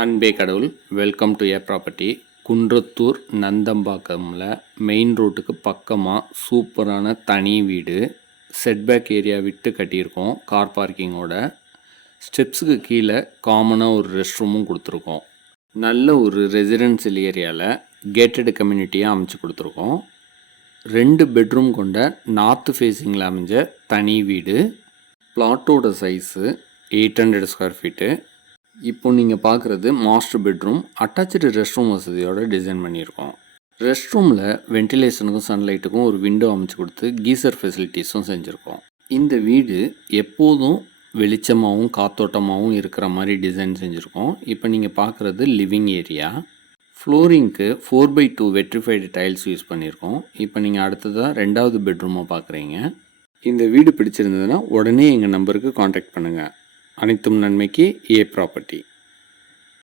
அன்பே கடவுள். Welcome to a property. Kundrathur நந்தம்பாக்கமில் மெயின் ரோட்டுக்கு பக்கமாக சூப்பரான தனி வீடு. செட்பேக் ஏரியா விட்டு கட்டியிருக்கோம். கார் பார்க்கிங்கோட ஸ்டெப்ஸுக்கு கீழே காமனாக ஒரு ரெஸ்ட் ரூமும் கொடுத்துருக்கோம். நல்ல ஒரு ரெசிடென்சியல் ஏரியாவில் கேட்டட் கம்யூனிட்டியாக அமைச்சு கொடுத்துருக்கோம். 2 பெட்ரூம் கொண்ட நார்த்து ஃபேஸிங்கில் அமைஞ்ச தனி வீடு. பிளாட்டோட சைஸு 800 ஸ்கொயர் ஃபீட்டு. இப்போ நீங்கள் பார்க்குறது master bedroom. Attach rest room வசதியோடு டிசைன் பண்ணியிருக்கோம். ரெஸ்ட் ரூமில் வென்டிலேஷனுக்கும் சன்லைட்டுக்கும் ஒரு விண்டோ அமைச்சு கொடுத்து கீசர் ஃபெசிலிட்டிஸும் செஞ்சுருக்கோம். இந்த வீடு எப்போதும் வெளிச்சமாகவும் காத்தோட்டமாகவும் இருக்கிற மாதிரி டிசைன் செஞ்சுருக்கோம். இப்போ நீங்கள் பார்க்குறது லிவிங் ஏரியா. ஃப்ளோரிங்க்கு 4x2 வெட்ரிஃபைடு டைல்ஸ் யூஸ் பண்ணியிருக்கோம். இப்போ நீங்கள் அடுத்ததாக 2வது பெட்ரூமை பார்க்குறீங்க. இந்த வீடு பிடிச்சிருந்ததுன்னா உடனே எங்கள் நம்பருக்கு காண்டாக்ட் பண்ணுங்கள். அனைத்தும் நன்மைக்கு ஏ ப்ராப்பர்ட்டி.